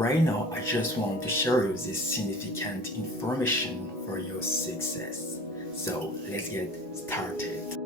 right now, I just want to share you this significant information for your success. So let's get started.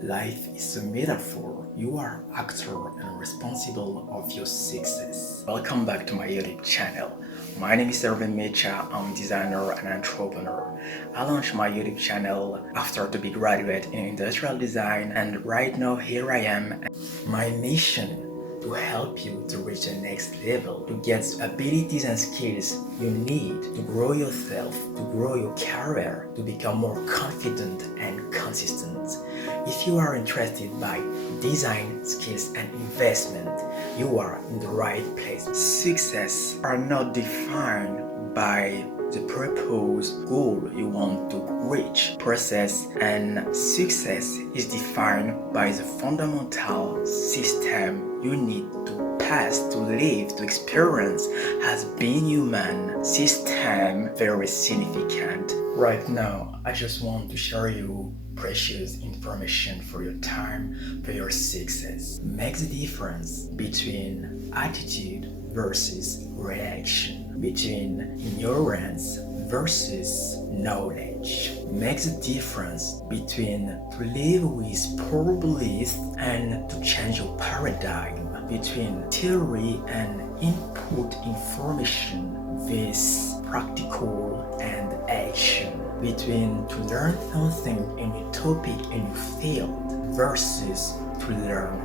Life is a metaphor. You are actor and responsible of your success. Welcome back to my YouTube channel. My name is Mecha. I'm a designer and entrepreneur. I launched my YouTube channel after to be graduate in industrial design, and right now here I am. My mission to help you to reach the next level, to get abilities and skills you need to grow yourself, to grow your career, to become more confident and consistent. If you are interested by design, skills and investment, you are in the right place. Success are not defined by the purpose, goal you want to reach. Process and success is defined by the fundamental system you need to pass, to live, to experience as being human. System very significant. Right now, I just want to share you precious information for your time, for your success. Makes the difference between attitude versus reaction, between ignorance versus knowledge. Makes a difference between to live with poor beliefs and to change your paradigm, between theory and input information with practical and action, between to learn something in a topic in your field versus to learn.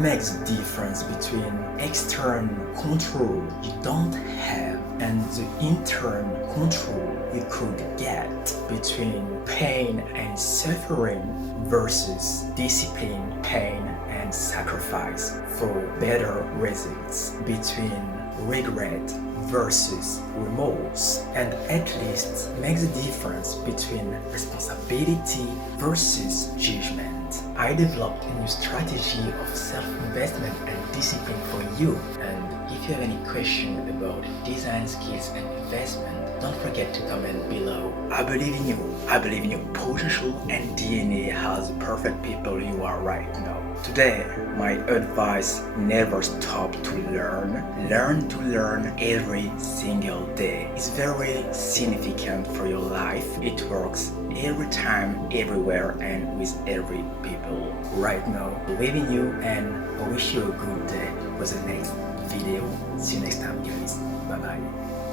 Makes a difference between external control you don't have and the internal control you could get, between pain and suffering versus discipline, pain and sacrifice for better results, between regret versus remorse, and at least makes a difference between responsibility versus judgment. I developed a new strategy of self-investment and discipline for you, and if you have any question about design, skills and investment, don't forget to comment below. I believe in you, I believe in your potential, and DNA has the perfect people you are right now. Today, my advice: never stop to learn. Learn to learn every single day. It's very significant for your life. It works every time, everywhere, and with every people. Right now, I believe in you, and I wish you a good day for the next video. See you next time, guys. Bye bye.